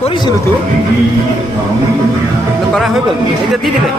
কৰিছিলো তো কৰা হৈ গ'ল এতিয়া দি দিলে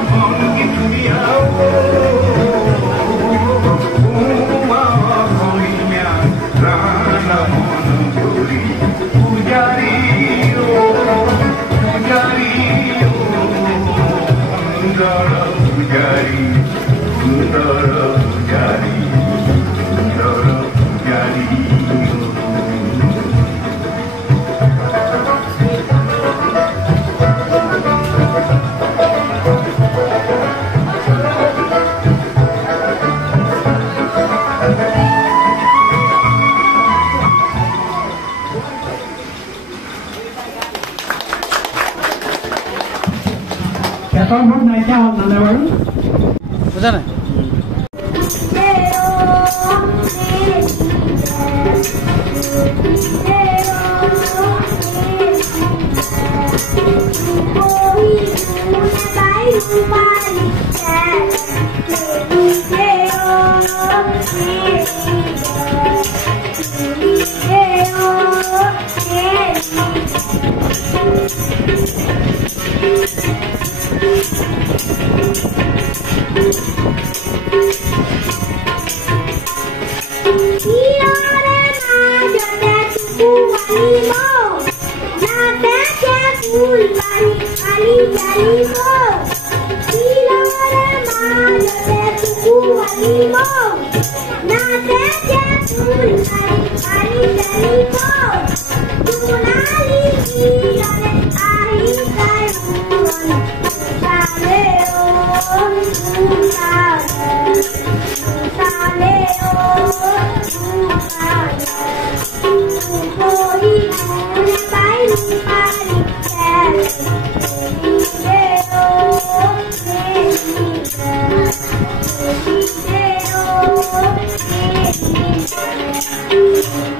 বুঝা নাই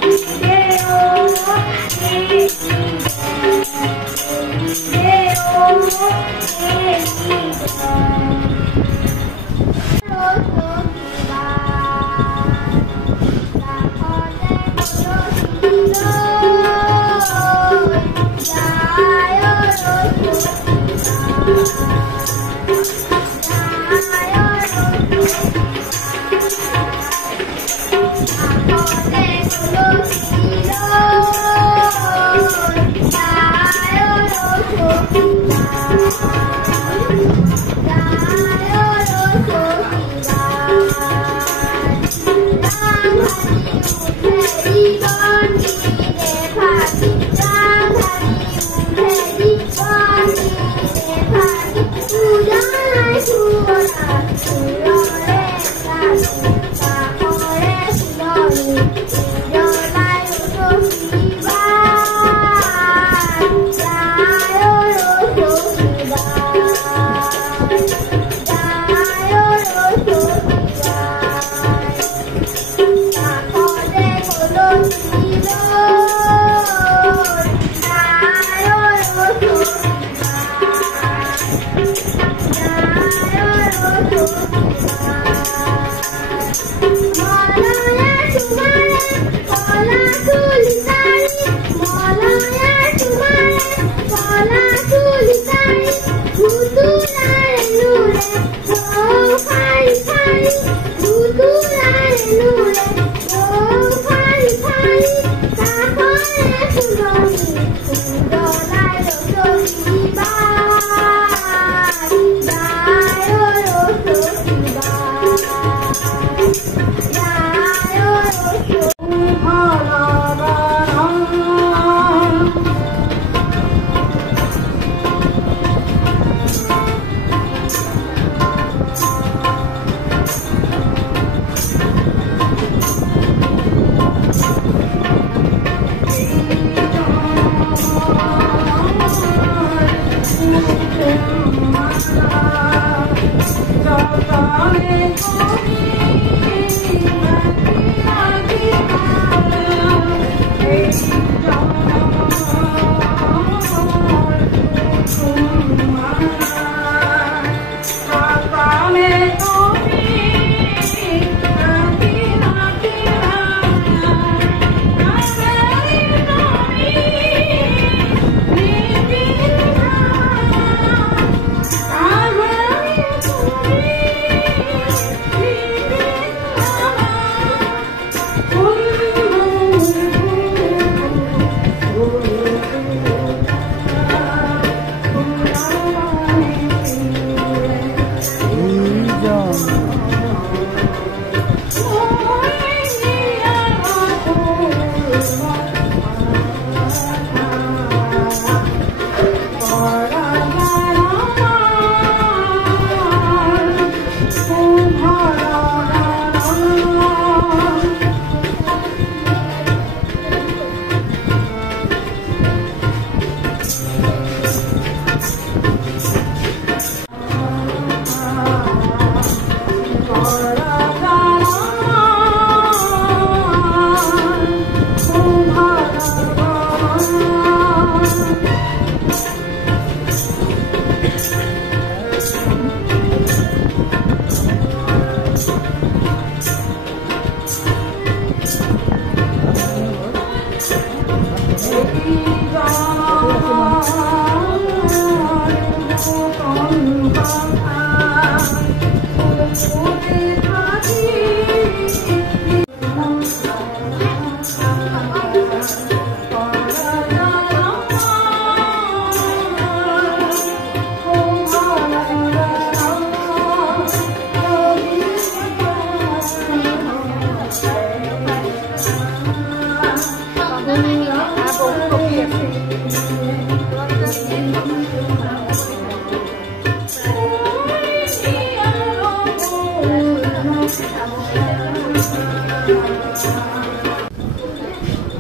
Video.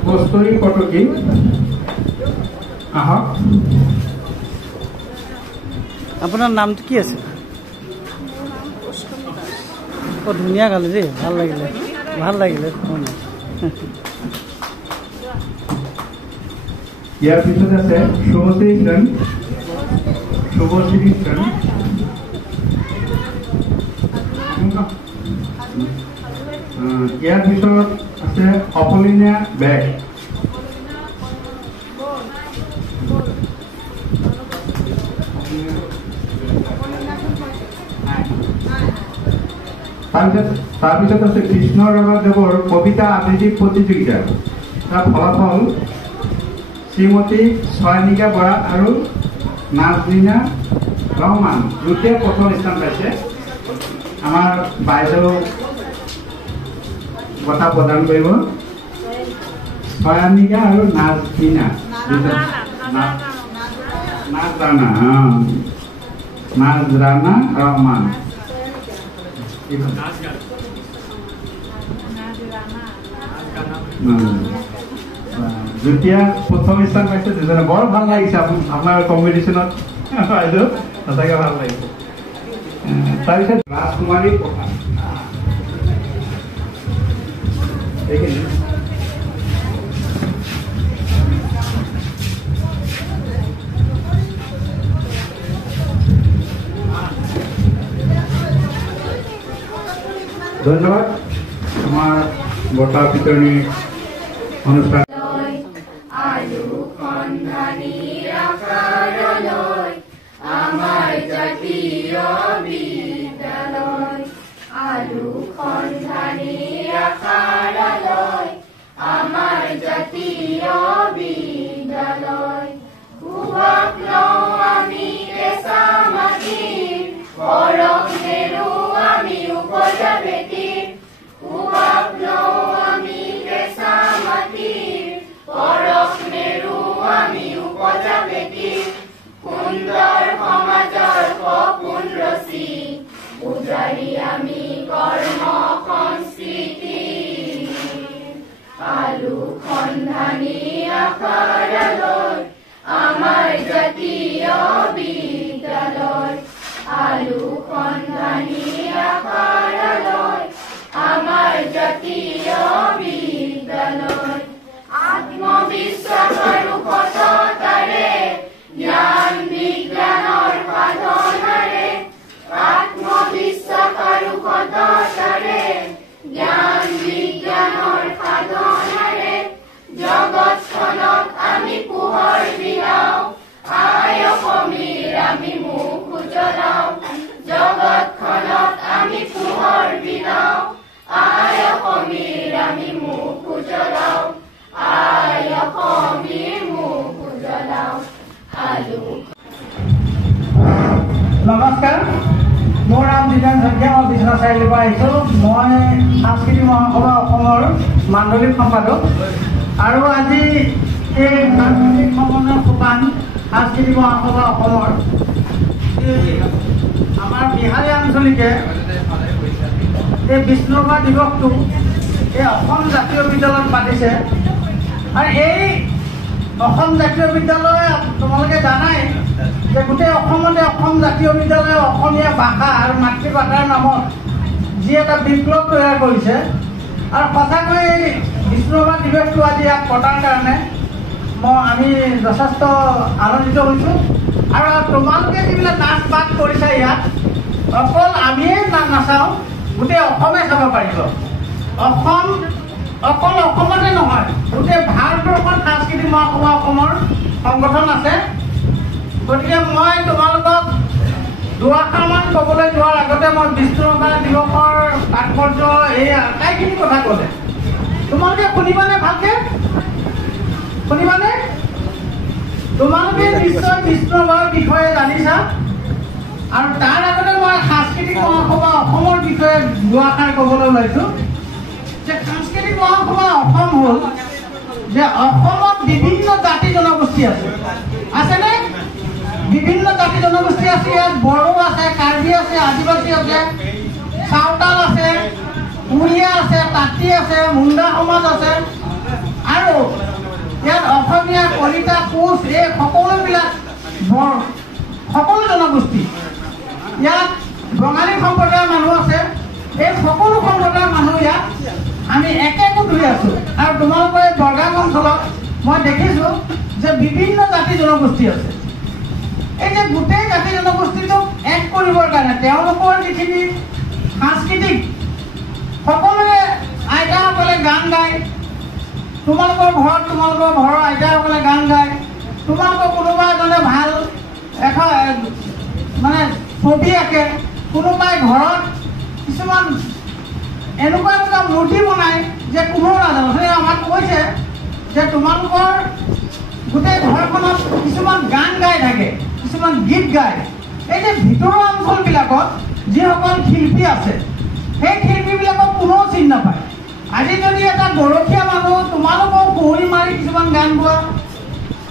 কস্তুৰী কটকী আহক। আপোনাৰ নামটো কি আছে? ধুনীয়া গালে দেই, ভাল লাগিলে ইয়াৰ পিছত আছে শুভশ্ৰী সেন। ইয়াৰ পিছত আছে অপলিনা বেগ। তাৰপিছত আছে কৃষ্ণ ৰাভাদেৱৰ কবিতা আবৃত্তি প্ৰতিযোগিতা। তাৰ ফলাফল শ্ৰীমতী ছয়নিকা বৰা আৰু নাজনীনা ৰহমান দুয়োটাই প্ৰথম স্থান পাইছে। আমাৰ বাইদেউ বঁটা প্ৰদান কৰিব। ছয়নিকা আৰু নাজনীনা নাজৰানা ৰহমান যেতিয়া প্ৰথম স্থান পাইছে দুজনে বৰ ভাল লাগিছে আপোনাৰ কম্পিটিশ্যনত বাইদেউ, সঁচাকে ভাল লাগিছে। তাৰপিছত ৰাজকুমাৰী প্ৰসাদ এইখিনি ধন্যবাদ। আমাৰ বঁটা বিতৰণী অনুষ্ঠান আমাৰ জাতীয় বিদ্যালয় আলু সন্ধানী আশাৰলৈ, আমাৰ জাতীয় বিদ্যালয় সুভাষ লওঁ আমি কেঁচা মাটিৰ, পৰশ নেৰো আমি উপজা বেটিৰ। সুভাষ লওঁ আমি কেঁচা মাটিৰ, পৰশ নেৰো আমি উপজা বেটিৰ। সুন্দৰ সমাজৰ সপোন ৰচি পূজাৰী আমি কৰ্ম সংস্কৃতি, আলু সন্ধানী আশাৰলৈ, আমাৰ জাতীয় বিদ্যালয় আলু সন্ধানী আশাৰলৈ, আমাৰ জাতীয় বিদ্যালয় আত্মবিশ্বাস আৰু সততাৰে, জ্ঞান বিজ্ঞানৰ সাধনাৰে, আত্মবিশ্বাস আৰু সততাৰে, জ্ঞান বিজ্ঞানৰ সাধনাৰে জগতখনক আমি পোহৰ বিলাওঁ, আই অসমীৰ আমি মুখ উজ্বলাওঁ। জগতখনক আমি পোহৰ বিলাওঁ, আই অসমীৰ আমি মুখ উজ্বলাওঁ, আই অসমীৰ মুখ উজ্বলাওঁ। নমস্কাৰ, মোৰ নাম জিতেন শইকীয়া, মই বিশ্বনাথ চাৰিআলিৰ পৰা আহিছোঁ। মই সাংস্কৃতিক মহাসভা অসমৰ মাণ্ডলিক সম্পাদক। আৰু আজি এই সাংস্কৃতিক সমন্বয় সোপান সাংস্কৃতিক মহাসভা অসমৰ আমাৰ বিহাৰী আঞ্চলিকে এই বিষ্ণুৰাভা দিৱসটো এই অসম জাতীয় বিদ্যালয়ত পাতিছে। আৰু এই অসম জাতীয় বিদ্যালয় তোমালোকে জানাই যে গোটেই অসমতে অসম জাতীয় বিদ্যালয়ে অসমীয়া ভাষা আৰু মাতৃভাষাৰ নামত যি এটা বিপ্লৱ তৈয়াৰ কৰিছে। আৰু সঁচাকৈ এই বিষ্ণুৰাভা দিৱসটো আজি ইয়াত পতাৰ কাৰণে আমি যথেষ্ট আনন্দিত হৈছোঁ। আৰু তোমালোকে যিবিলাক নাচ বাট কৰিছা ইয়াত, অকল আমিয়ে নাচাওঁ, গোটেই অসমে চাব পাৰিব। অসম অকল অসমতে নহয়, গোটেই ভাৰতবৰ্ষত সাংস্কৃতিক অসমৰ সংগঠন আছে। গতিকে মই তোমালোকক দুআষাৰমান ক'বলৈ যোৱাৰ আগতে মই বিষ্ণুৰাভা দিৱসৰ তাৎপৰ্য এই আটাইখিনি কথা ক'লে তোমালোকে শুনিবানে? ভালকে শুনিবানে? তোমালোকে নিশ্চয় বিষ্ণুৰাভাৰ বিষয়ে জানিছা। আৰু তাৰ আগতে মই সাংস্কৃতিক মহাসভা অসমৰ বিষয়ে দুআষাৰ ক'বলৈ ওলাইছোঁ যে সাংস্কৃতিক মহাসভা অসম হ'ল যে অসমত বিভিন্ন জাতি জনগোষ্ঠী আছে। আছেনে? বিভিন্ন জাতি জনগোষ্ঠী আছে। ইয়াত বড়ো আছে, কাৰ্বি আছে, আদিবাসী আছে, চাওতাল আছে, উৰিয়া আছে, তাঁতী আছে, মুণ্ডা সমাজ আছে আৰু ইয়াত অসমীয়া, কলিতা, কোচ এই সকলোবিলাক সকলো জনগোষ্ঠী। ইয়াত বঙালী সম্প্ৰদায়ৰ মানুহ আছে। এই সকলো সম্প্ৰদায়ৰ মানুহ ইয়াত আমি একেগোট হৈ আছোঁ। আৰু তোমালোকৰ এই বৰগাং অঞ্চলত মই দেখিছোঁ যে বিভিন্ন জাতি জনগোষ্ঠী আছে। এই যে গোটেই জাতি জনগোষ্ঠীটোক এক কৰিবৰ কাৰণে তেওঁলোকৰ যিখিনি সাংস্কৃতিক সকলোৱে আইতাসকলে গান গায়। তোমালোকৰ ঘৰত তোমালোকৰ ঘৰৰ আইতাসকলে গান গায়। তোমালোকৰ কোনোবা এজনে ভাল মানে ছবি আঁকে। কোনোবাই ঘৰত কিছুমান এনেকুৱা এনেকুৱা মূৰ্তি বনায় যে কোনো নাজানো। সেই আমাক কৈছে যে তোমালোকৰ গোটেই ঘৰখনত কিছুমান গান গাই থাকে, কিছুমান গীত গায়। এই যে ভিতৰুৱা অঞ্চলবিলাকত যিসকল শিল্পী আছে সেই শিল্পীবিলাকক কোনেও চিনি নাপায়। আজি যদি এটা গৰখীয়া মানুহ তোমালোকৰ কুঁৱৰী মাৰি কিছুমান গান গোৱা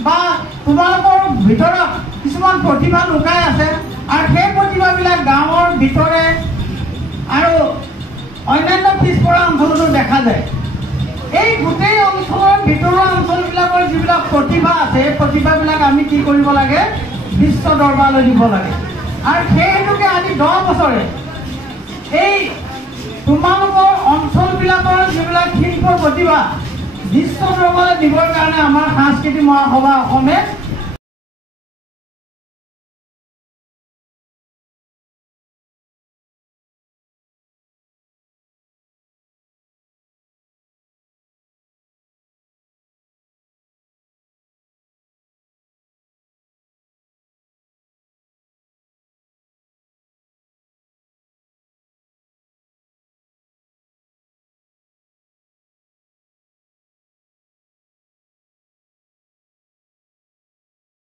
বা তোমালোকৰ ভিতৰত কিছুমান প্ৰতিভা লুকাই আছে আৰু সেই প্ৰতিভাবিলাক গাঁৱৰ ভিতৰে আৰু অন্যান্য পিছপৰা অঞ্চলতো দেখা যায়। এই গোটেই অঞ্চলৰ ভিতৰুৱা অঞ্চলবিলাকৰ যিবিলাক প্ৰতিভা আছে এই প্ৰতিভাবিলাক আমি কি কৰিব লাগে? বিশ্ব দৰবাৰলৈ দিব লাগে। আৰু সেই হেতুকে আজি 10 বছৰে এই তোমালোকৰ অঞ্চলবিলাকৰ যিবিলাক শিল্পৰ প্ৰতিভা বিশ্ব দৰবাৰলৈ দিবৰ কাৰণে আমাৰ সাংস্কৃতিক মহাসভা অসমে